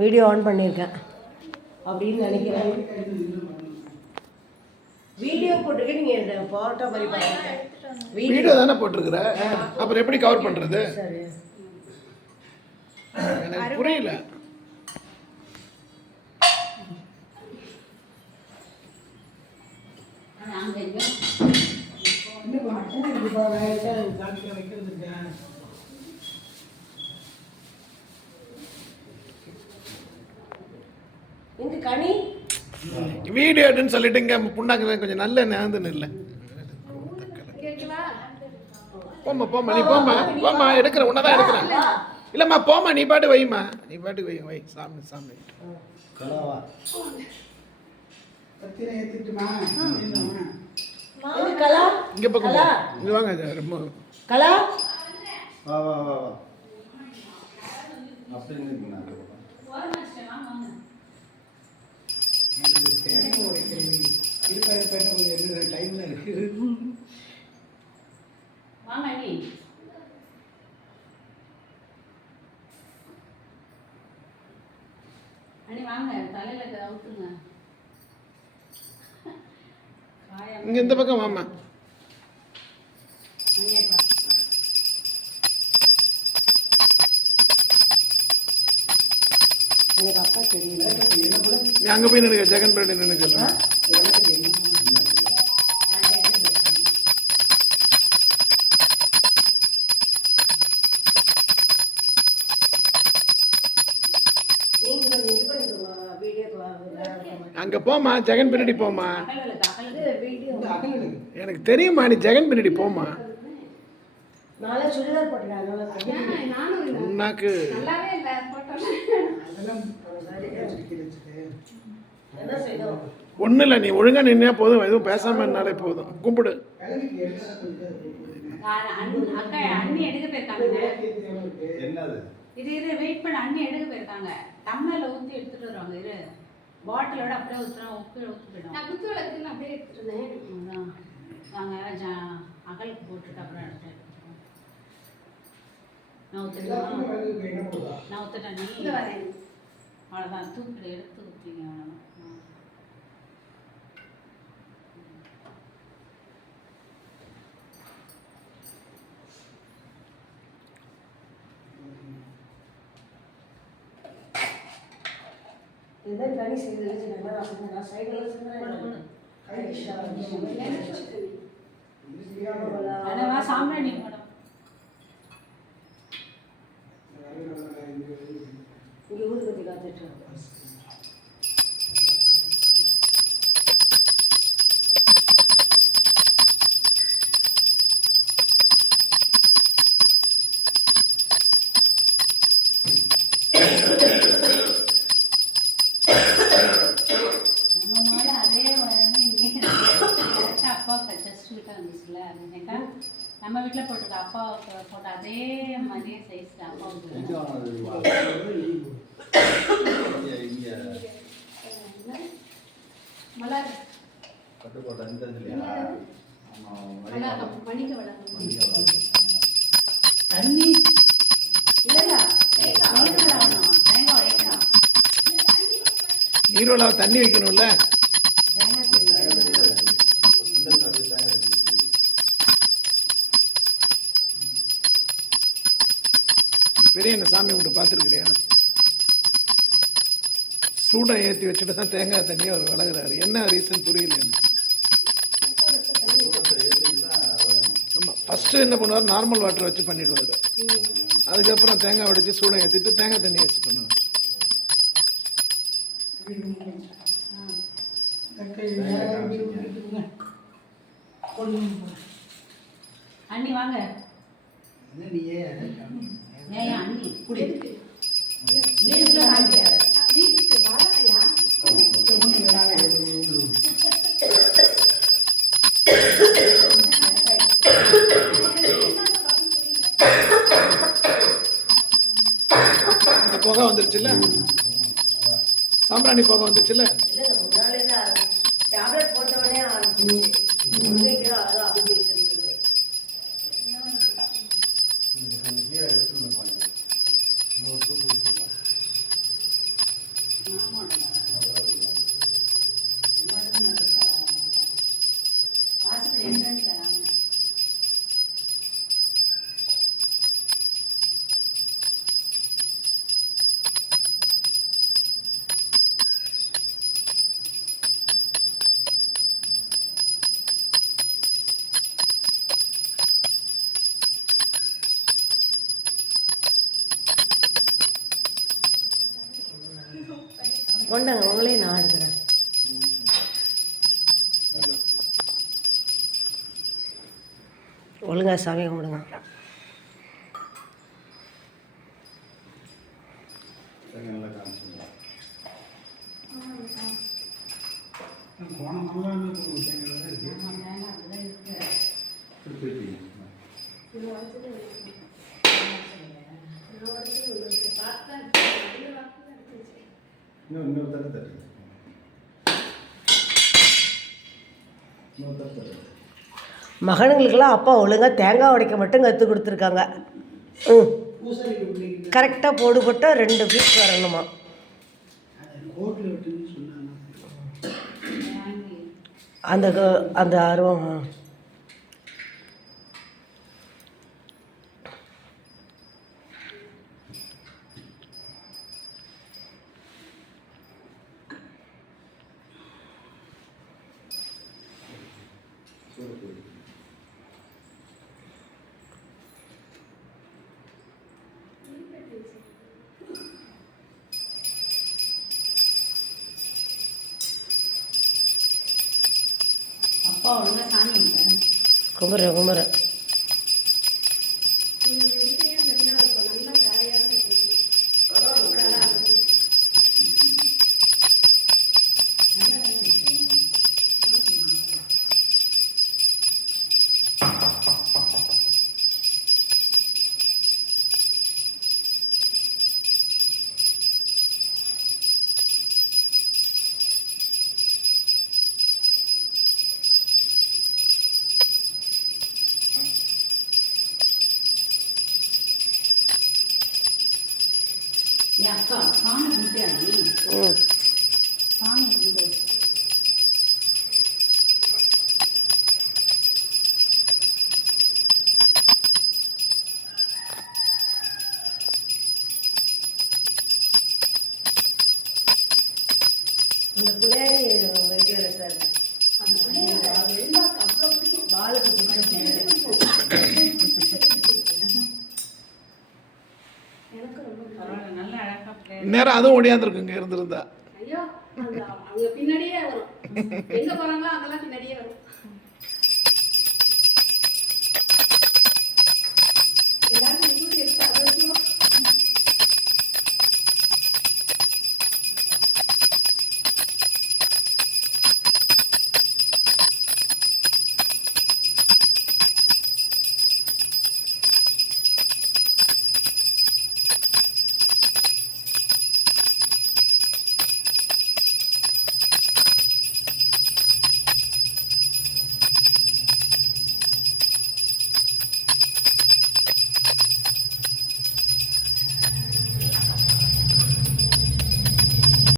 Video on பண்ணியிருக்கேன் அப்படின்னு நினைக்கிறேன். வீடியோ போட்டிருக்கேன், நீங்கள் ஃபோட்டோ மாதிரி பாருங்க. வீடியோ தானே போட்டிருக்கிற, அப்புறம் எப்படி கவர் பண்ணுறது? சரி, எனக்கு புரியல. இந்த கனி வீடியோ எடுன்னு சொல்லிட்டு இங்கே புண்ணாக்கு கொஞ்சம் நல்ல நேர்ந்துன்னு இல்லை. போம்மா போம்மா, நீ போம்மா போம்மா, எடுக்கிறேன் உன்னதான் எடுக்கிறேன். இல்லைம்மா போம்மா, நீ பாட்டு வைம்மா, நீ பாட்டு வை சாமி சாமி. கலா இங்கே பக்கம் இங்கே வாங்க ரொம்ப கலா வா வா வா வா அப்படி இருக்குண்ணா. இங்கே இந்த பக்கம் வாம்மா. எனக்கு அப்பா தெரியல. நீ அங்கே போய் நினைக்க ஜெகன் பேரடி நினைக்கலாம். அங்கே போமா, ஜெகன் பின்னாடி போமா. எனக்கு தெரியுமா, நீ ஜெகன் பின்னாடி போமா. உன்னாக்கு ஒன்றும் இல்லை, நீ ஒழுங்காக நின்னா போதும், எதுவும் பேசாமல் இருந்தாலே போதும். கும்பிடு. இது வெயிட் பண்ண அண்ணி எடுக்க போயிருக்காங்க. டம்ளர்ல ஊற்றி எடுத்துட்டு வருவாங்க. இது பாட்டிலோட அப்படியே ஊற்றுறோம், உப்பு ஊற்றி போயிடும். நான் குத்து விளக்குன்னு அப்படியே எடுத்துருந்தேன். நாங்கள் அகலுக்கு போட்டுட்டு அப்புறம் எடுத்து நான் ஊற்றுட்டேன். நீ அவ்வளோதான், தூக்கில் எடுத்து ஊற்றிங்க. கனி செய்து சைடில் சாம்பிராணி மேடம் இங்கே ஊதுபத்தி காத்துட்டு நம்ம வீட்டில் போட்டுருக்க அப்பாவுக்கு போட்ட அதே மாதிரியே சைஸ் அப்பாவுக்கு தண்ணி நீரோல தண்ணி வைக்கணும்ல. பெரிய என்ன சாமி விட்டு பார்த்துருக்கிறியா? சூடை ஏற்றி வச்சுட்டு தான் தேங்காய் தண்ணியை அவர் விலகுறாரு. என்ன ரீசன் புரியல. ஆமாம், ஃபஸ்ட்டு என்ன பண்ணுவார், நார்மல் வாட்டர் வச்சு பண்ணிவிடுவார். அதுக்கப்புறம் தேங்காய் உடைச்சி சூடை ஏற்றிட்டு தேங்காய் தண்ணி வச்சு பண்ணுவார். அண்ணி வாங்க. அண்ணி குடி வீட்டுக்குள்ள வாங்கியா வீட்டுக்கு வாழையா புகை வந்துருச்சுல்ல, சாம்பிராணி புகை வந்துருச்சுல்ல. டேப்லெட் போட்டவனே கொண்டாங்க உங்களே நான் எடுக்கிறேன். ஒழுங்கா சாமி கும்பிடுங்க. நல்லா காமிச்சிங்களா? திருப்பி இன்னொரு தட்டு தட்டு இன்னொரு தட்டு தட்டு. மகனுங்களுக்கெல்லாம் அப்பா ஒழுங்காக தேங்காய் உடைக்க மட்டும் கற்றுக் கொடுத்துருக்காங்க. ம், கரெக்டாக போட்டு 2 பீஸ் வரணுமா. அந்த அந்த ஆர்வம். அப்பா ஒழுங்கா சாமி கும்பிட்றேன் கும்பிட்றேன். என் அக்கா சாமி கும்பிட்டியாடி? ம், சாமி கும்பிடு. இந்த பிள்ளையாரி வைக்கல சார். அந்த பிள்ளையாரி வாளுக்கு பரவாயில்ல, நல்ல அழகா பிள்ளையார். நேரம் அதுவும் ஓடியாந்துருக்குங்க இருந்திருந்தா. ஐயோ, அங்க பின்னாடியே வரும். எங்க போறாங்களோ அங்கெல்லாம் பின்னாடியே வரும்.